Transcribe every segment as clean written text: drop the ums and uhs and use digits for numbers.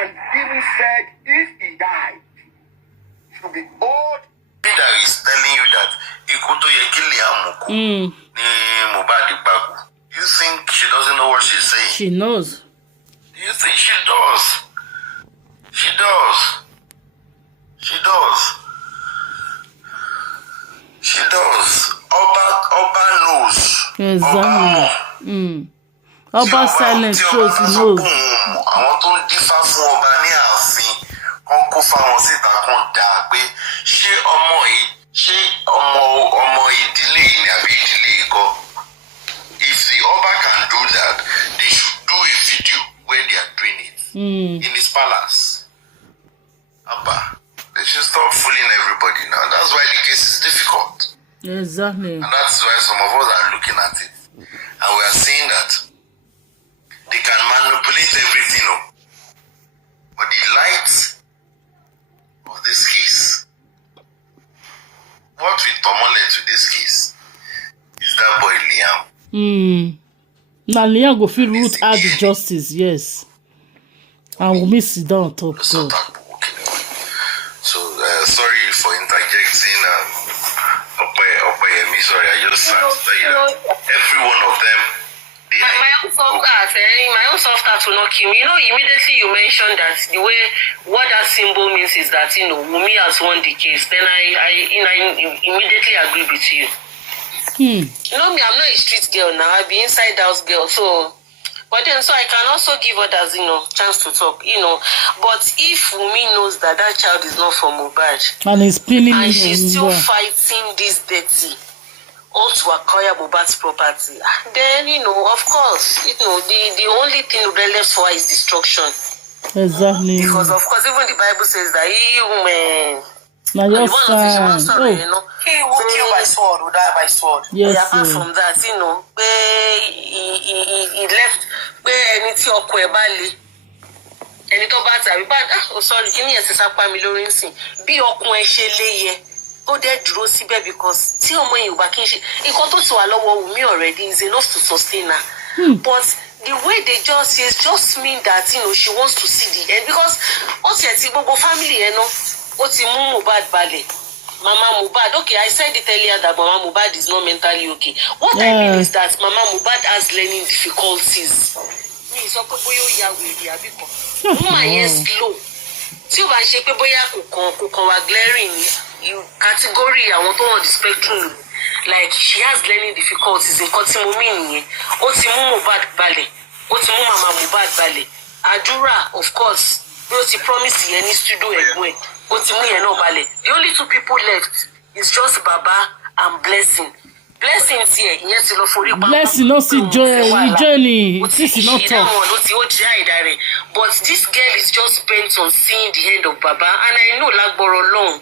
and even said if he died, he should be old. That is telling you that you think she doesn't know what she's saying? She knows. You think she does? She does. She does. She does. Oba knows. Exactly. Oba silent shows he knows. Àwọn tó ń dífá fún ọba ní ààfin kan kó fáwọn síta kan dà pé ṣé ọmọ yìí ṣé ọmọ ìdílé yìí ni àbí ìdílé yìí kọ́. If the Oba can do that, they should do a video where they are doing it in his palace. Abba, they should stop fooling everybody now. That's why the case is difficult. Exactly. And that's why some of us are looking at it. And we are seeing that they can manipulate everything. But the light of this case, what we tomolate to this case, is that boy Liam. Now Liam go feel root out the justice, yes. And Wummi sit down on top. So sorry for interjecting. Sorry, I just had to tell you every one of them. My own soft heart will not kill me. You know, immediately you mentioned that the way what that symbol means is that Wummi has won the case. Then I immediately agree with you. You know me, I'm not a street girl now. I be inside house girl. So, but then so I can also give others chance to talk. But if Wummi knows that child is not from Mohbad and he's pinning and she's still fighting this dirty all to acquire Mohbad's property, then of course, the only thing left for her is destruction. Exactly. Because of course, even the Bible says that now you're fine. He will kill by sword, will die by sword. Yes. Apart from that, he left where anything or ẹni tó bá tàbí bá sorry kí ni ẹ ti sápá mi lórí nsìn bí ọkùn ẹ ṣe léyẹ ó dẹ̀ dúró síbẹ̀ because tí ọmọ yìí ò bá kí n ṣe nǹkan tó ti wà lọ́wọ́ Wummi already is enough to sustain her. But the way they just mean that she wants to see the end because ó tiẹ̀ ti gbogbo family ẹ̀ náà ó ti mú Mohbad balẹ̀. Mama Mohbad, okay, I said it earlier that Mama Mohbad is not mentally okay. What I mean is that Mama Mohbad has learning difficulties. Sọ pé bóyá ó ya wèrè àbí kan woman yẹn slow tí ó bá ṣe pé bóyá kò kàn wá glaring category àwọn tó wọ́n the spectrum like she has learning difficulties nǹkan tí mo mean nìyẹn ó ti mú Mohbad balẹ̀ ó ti mú Mama Mohbad balẹ̀ àdúrà of course bí ó ti promise yẹn ní studio ẹ̀gbọ́n ẹ̀ ó ti mú yẹn náà balẹ̀ the only two people left is just Baba and Blessing. Blessing here, yes, Blessing no see journey. This is not tough. But this girl is just bent on seeing the end of Baba, and I know Lagboro long.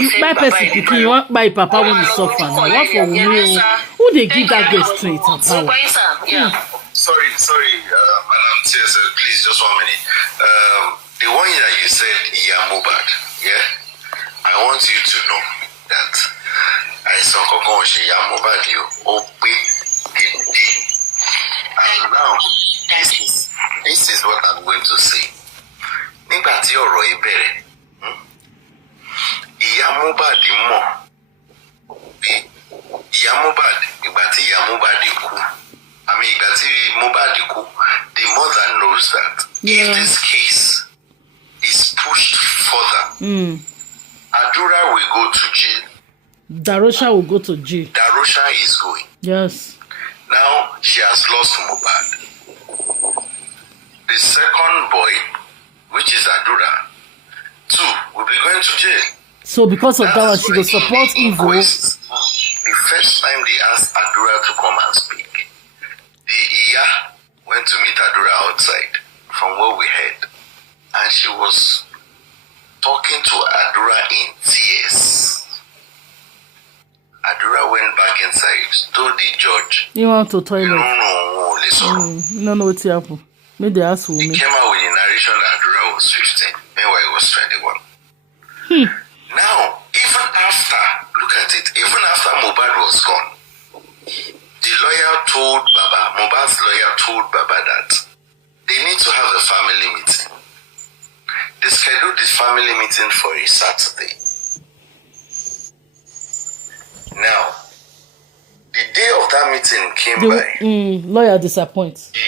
You buy person picking, you want buy Papa when you suffer. What for Wummi? Who they give that girl straight and power? Sorry, Madam TS, please, just 1 minute. The one that you said, Mohbad, yeah? I want you to know that I saw Kokoshi Mohbad and now this is what I'm going to say. Nígbà tí ọ̀rọ̀ yìí bẹ̀rẹ̀, ìyá Mohbad mọ̀ bí ìyá Mohbad ìgbà tí ìyá Mohbad kú, ìgbà tí Mohbad kú, the mother knows that if this case is pushed further, Adura will go to jail. Darosha will go to jail. Darosha is going. Yes. Now she has lost Mohbad. The second boy, which is Adura, too, will be going to jail. So because of that, she will support evil. The first time they asked Adura to come and speak, the Iya went to meet Adura outside, from what we heard, and she was talking to Adura in tears. Adura went back inside, told the judge, you want to toilet? No, no, what's happened? Maybe they asked Wummi. He came out with a narration that Adura was 15, meanwhile he was 21. Now, even after, look at it, even after Mohbad was gone, the lawyer told Baba, Mohbad's lawyer told Baba that they need family meeting for a Saturday. Now, the day of that meeting came by. Lawyer disappoints. The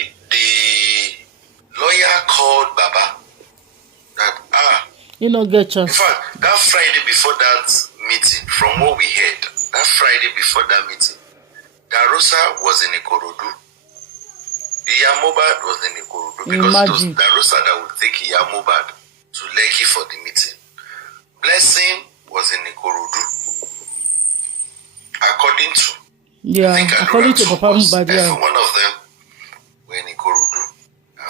lawyer called Baba that you don't get chance. in fact, that Friday before that meeting, from what we heard, that Friday before that meeting, Darosa was in Ikorodu. Iya Mohbad was in Ikorodu because it was Darosa that would take Iya Mohbad to Lekki for the meeting. Blessing was in Ikorodu. According to Papa Mohbad, every one of them were in Ikorodu.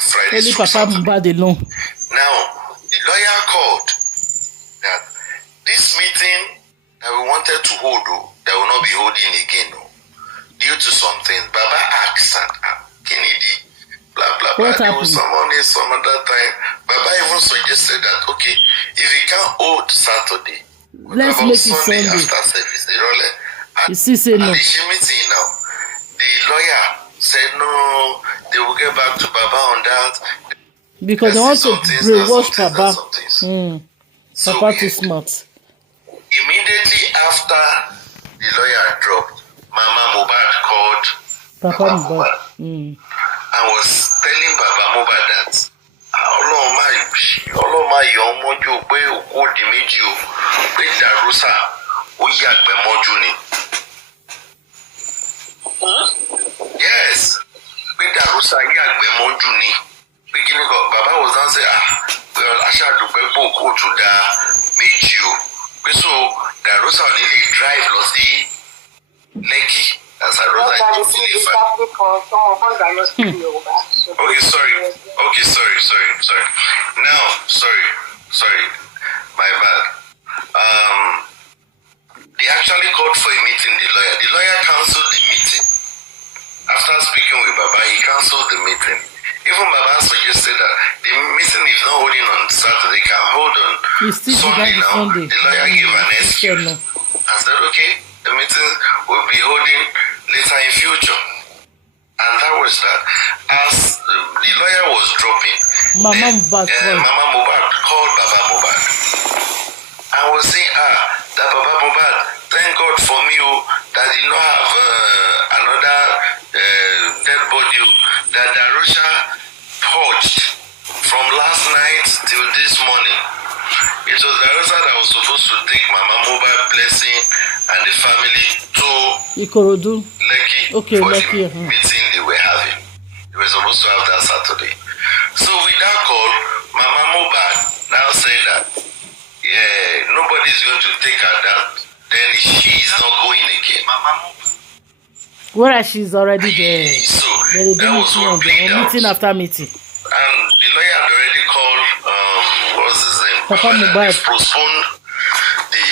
Friday. Only Papa Mohbad alone. Now, the lawyer called that this meeting that we wanted to hold, that will not be holding again, due to some things. Baba asked Kennedy, blah blah blah. There was some other time. Baba even suggested that okay, if we can't hold Saturday, let's make it Sunday after service. You see, say no. At the meeting now, the lawyer said no, they will get back to Baba on that. Because they want to brainwash Baba. So Papa too smart. Immediately after the lawyer dropped, Mama Mohbad called Papa Mohbad and was telling Baba Mohbad that Ọlọ́mà yọ ọmọjú pé òkú òdì méjì o pé Darosa ó yàgbẹ́ mọ́jú ni. Yes, pé Darosa yàgbẹ́ mọ́jú ni. Pé kí ni kò Baba was now say pé aṣáàdùpẹ́ pé òkú òtún da méjì o. Pé so Darosa ò ní lè drive lọ sí Lekki. As a Rosa Okay, sorry. Now, sorry. My bad. They actually called for a meeting, the lawyer. The lawyer cancelled the meeting. After speaking with Baba, he cancelled the meeting. Even Baba suggested that the meeting is not holding on Saturday, they can hold on Sunday now. The lawyer gave an excuse and said, okay, the meeting will be holding later in future. And that was that. As the lawyer was dropping, Mama Mohbad called Baba Mohbad. I was saying, that Baba Mohbad, thank God for me, that did not have another dead body that Darosa purged from last night till this morning. It was Darosa that was supposed to take Mama Mohbad Blessing and the family to Ikorodu. Lekki for the meeting they were having. They were supposed to have that Saturday. So with that call, Mama Mohbad now said that nobody is going to take her down. Then she is not going again. Mama Mohbad. Whereas she's already there. So that was what played out. Meeting after meeting. And the lawyer had already called, what's his name? Papa Mohbad. Postponed the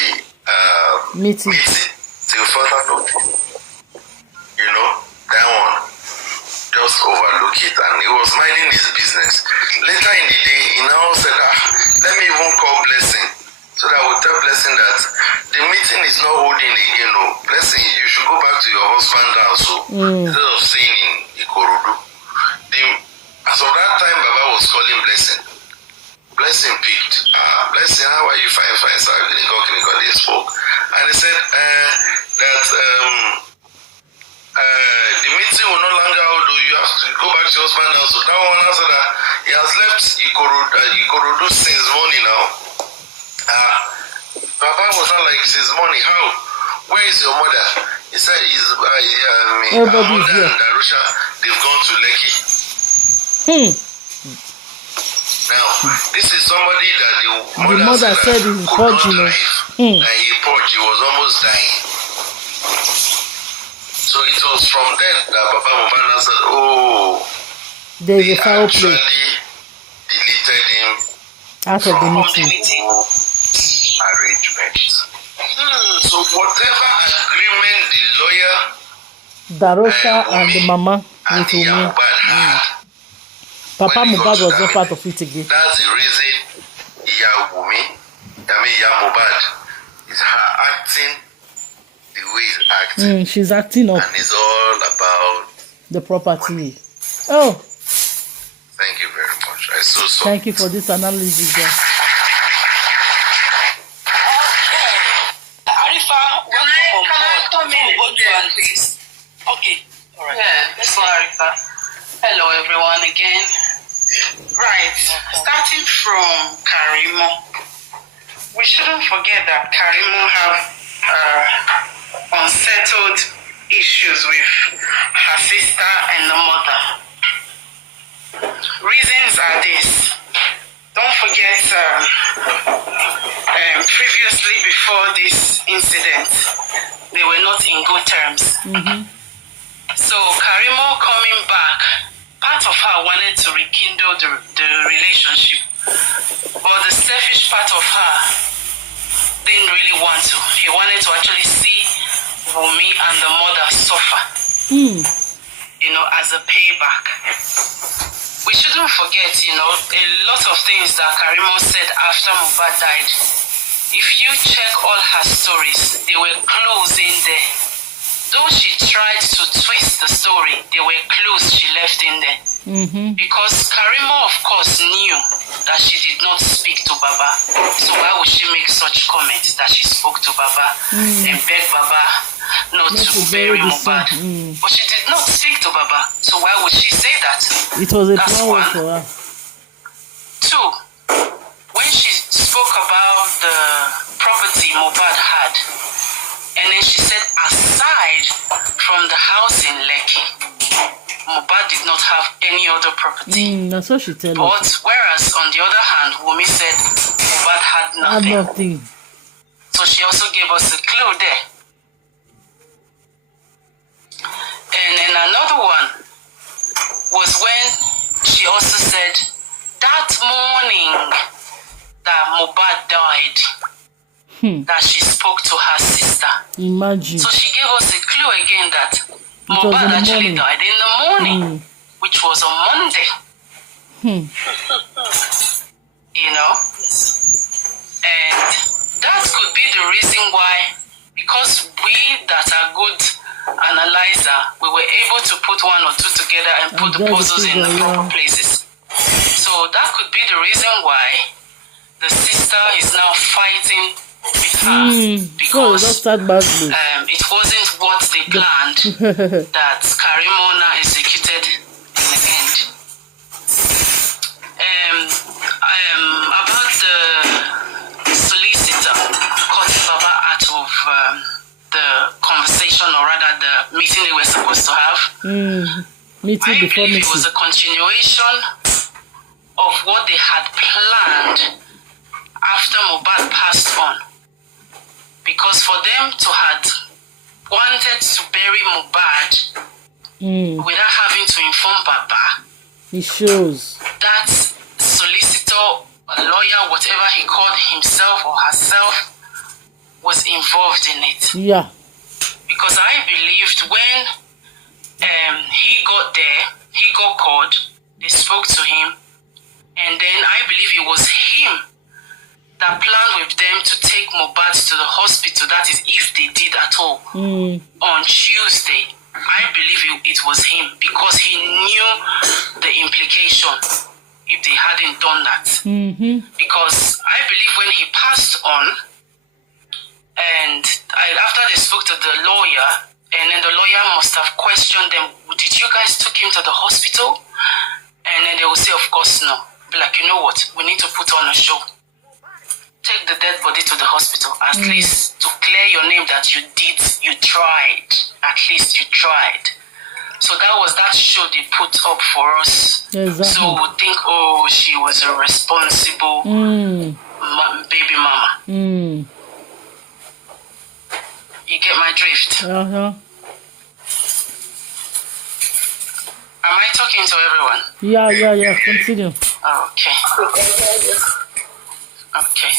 meeting till further notice. You know, that one, just overlook it. And he was minding his business. Later in the day, he now said, let me even call Blessing. So that I will tell Blessing that the meeting is not holding again. No. Blessing, you should go back to your husband's house. Instead of staying in Ikorodu. As of that time, Baba was calling Blessing. Blessing picked. Blessing, how are you? Fine, sir. They spoke. And he said that the meeting will no longer hold. You have to go back to your husband's house. So that one answered that he has left Ikorodu since morning now. Baba was not like, since morning. How? Where is your mother? He said, her mother and Darosa, they've gone to Lekki. Now, this is somebody that the mother said he purged, and he purged. He was almost dying. So it was from then that Baba Mohbad said, they actually deleted him out of the meeting. Arrangement. So whatever agreement the lawyer, Darosa and the mama and the Mohbad had, Papa Mohbad was not part of it again. That's the reason Wummi, Mohbad, is her acting the way he's acting. She's acting up. And it's all about the property. Money. Oh. Thank you very much. I so Thank you for this analysis. evening. Right, starting from Karimo, we shouldn't forget that Karimo have unsettled issues with her sister and the mother. Reasons are this. Don't forget, previously before this incident, they were not in good terms. So Karimo coming back, part of her wanted to rekindle the relationship, but the selfish part of her didn't really want to. He wanted to actually see Wummi and the mother suffer, as a payback. We shouldn't forget, a lot of things that Karimo said after Mohbad died. If you check all her stories, they were clues in there. Though she tried to twist the story, there were clues she left in there. Because Karimo, of course, knew that she did not speak to Baba. So why would she make such comments that she spoke to Baba and beg Baba not to bury Mohbad? But she did not speak to Baba. So why would she say that? It was a That's power one. for her. Two, when she spoke about the property Mohbad had, and then she said, aside from the house in Lekki, Mohbad did not have any other property. That's what she told us. But whereas on the other hand, Wummi said Mohbad had nothing. So she also gave us a clue there. And then another one was when she also said that morning that Mohbad died, that she spoke to her sister. Imagine. So she gave us a clue again that Mohbad actually died in the morning, which was on Monday. And that could be the reason why, because we that are good analyzer, we were able to put one or two together and put the puzzles in the proper places. So that could be the reason why the sister is now fighting with her, because it wasn't what they planned that Karimo now executed in the end. About the solicitor caught Baba out of the conversation, or rather the meeting they were supposed to have. I believe it was a continuation of what they had planned after Mohbad passed on. Because for them to had wanted to bury Mohbad without having to inform Baba, it shows that solicitor, a lawyer, whatever he called himself or herself, was involved in it. Yeah. Because I believed when he got there, he got called, they spoke to him, and then I believe it was him that planned with them to take Mohbad to the hospital, that is if they did at all, on Tuesday. I believe it was him, because he knew the implication if they hadn't done that. Because I believe when he passed on, and after they spoke to the lawyer, and then the lawyer must have questioned them, did you guys took him to the hospital? And then they will say, of course no. Be like, you know what, we need to put on a show. Take the dead body to the hospital, at least to clear your name that you tried. At least you tried. So that was that show they put up for us. Exactly. So we think, oh, she was a responsible baby mama. You get my drift? Uh-huh. Am I talking to everyone? Yeah. Continue. Okay.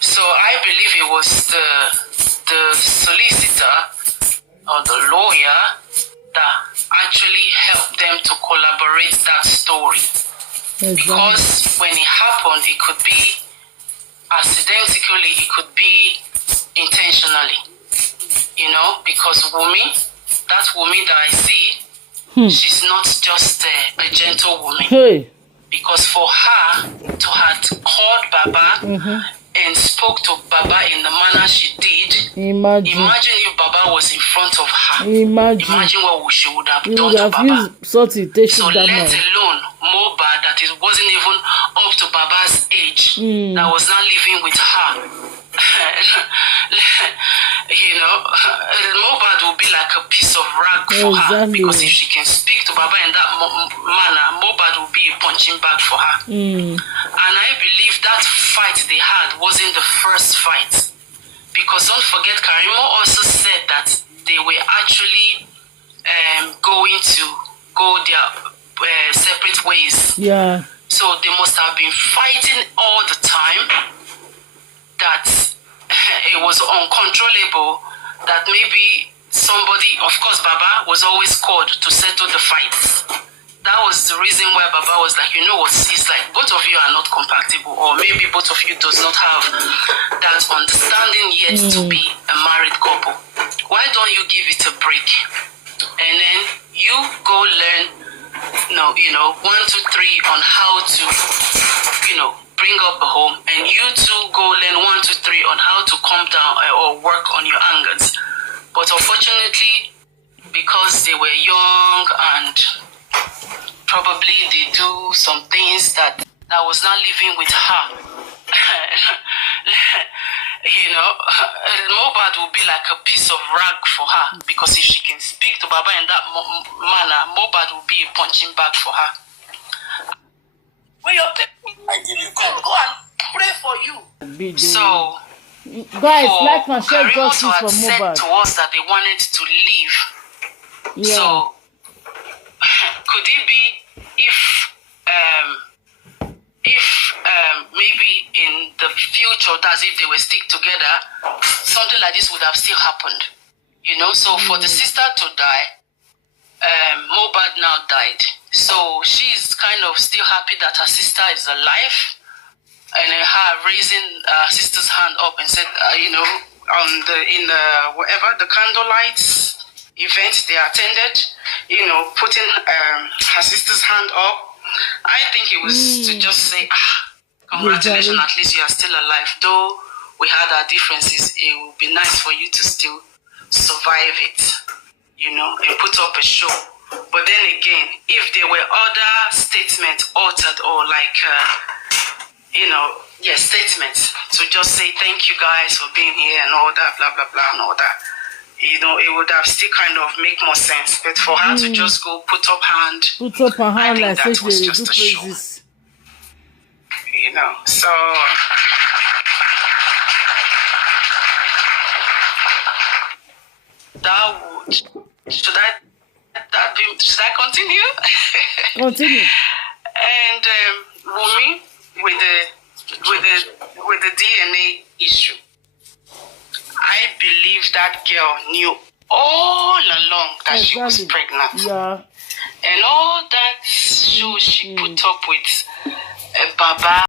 So I believe it was the solicitor or the lawyer that actually helped them to collaborate that story. Exactly. Because when it happened, it could be accidentally, it could be intentionally. Because Wummi, that Wummi that I see, she's not just a gentle woman. Because for her to have called Baba and and spoke to Baba in the manner she did, Imagine if Baba was in front of her. Imagine what she would have you done would to have Baba. used something to So shoot that let man. alone Mohbad, that it wasn't even up to Baba's age, that was not living with her. You know, Mohbad will be like a piece of rag for her, because if she can speak to Baba in that manner, Mohbad will be a punching bag for her. And I believe that fight they had wasn't the first fight, because don't forget, Karimo also said that they were actually going to go their separate ways. Yeah. So they must have been fighting all the time, that it was uncontrollable, that maybe somebody, of course Baba was always called to settle the fights. That was the reason why Baba was like, you know what, it's like both of you are not compatible, or maybe both of you does not have that understanding yet to be a married couple. Why don't you give it a break? And then you go learn, you know, 1, 2, 3 on how to, bring up a home, and you two go learn 1, 2, 3 on how to calm down or work on your angers. But unfortunately, because they were young and probably they do some things that was not living with her. Mohbad will be like a piece of rag for her, because if she can speak to Baba in that manner, Mohbad will be a punching bag for her. When you're I give you go and pray for you. So, guys, like and share Karimo justice to have for said Mohbad. to us that they wanted to leave. Yeah. So, could it be if maybe in the future, as if they were stick together, something like this would have still happened, So for the sister to die, Mohbad now died, so she's kind of still happy that her sister is alive, and her raising sister's hand up and said, in the candlelights event they attended, putting her sister's hand up. I think it was to just say, congratulations, at least you are still alive. Though we had our differences, it would be nice for you to still survive it, and put up a show. But then again, if there were other statements altered, or statements to just say thank you guys for being here and all that, blah, blah, blah, and all that, it would have still kind of make more sense. But for her to just go put up her hand like that was they just do a show. praises. So that would, should I continue? Continue. And Wummi, with the DNA issue, I believe that girl knew all along that she was pregnant. Yeah. And all that show she put up with Baba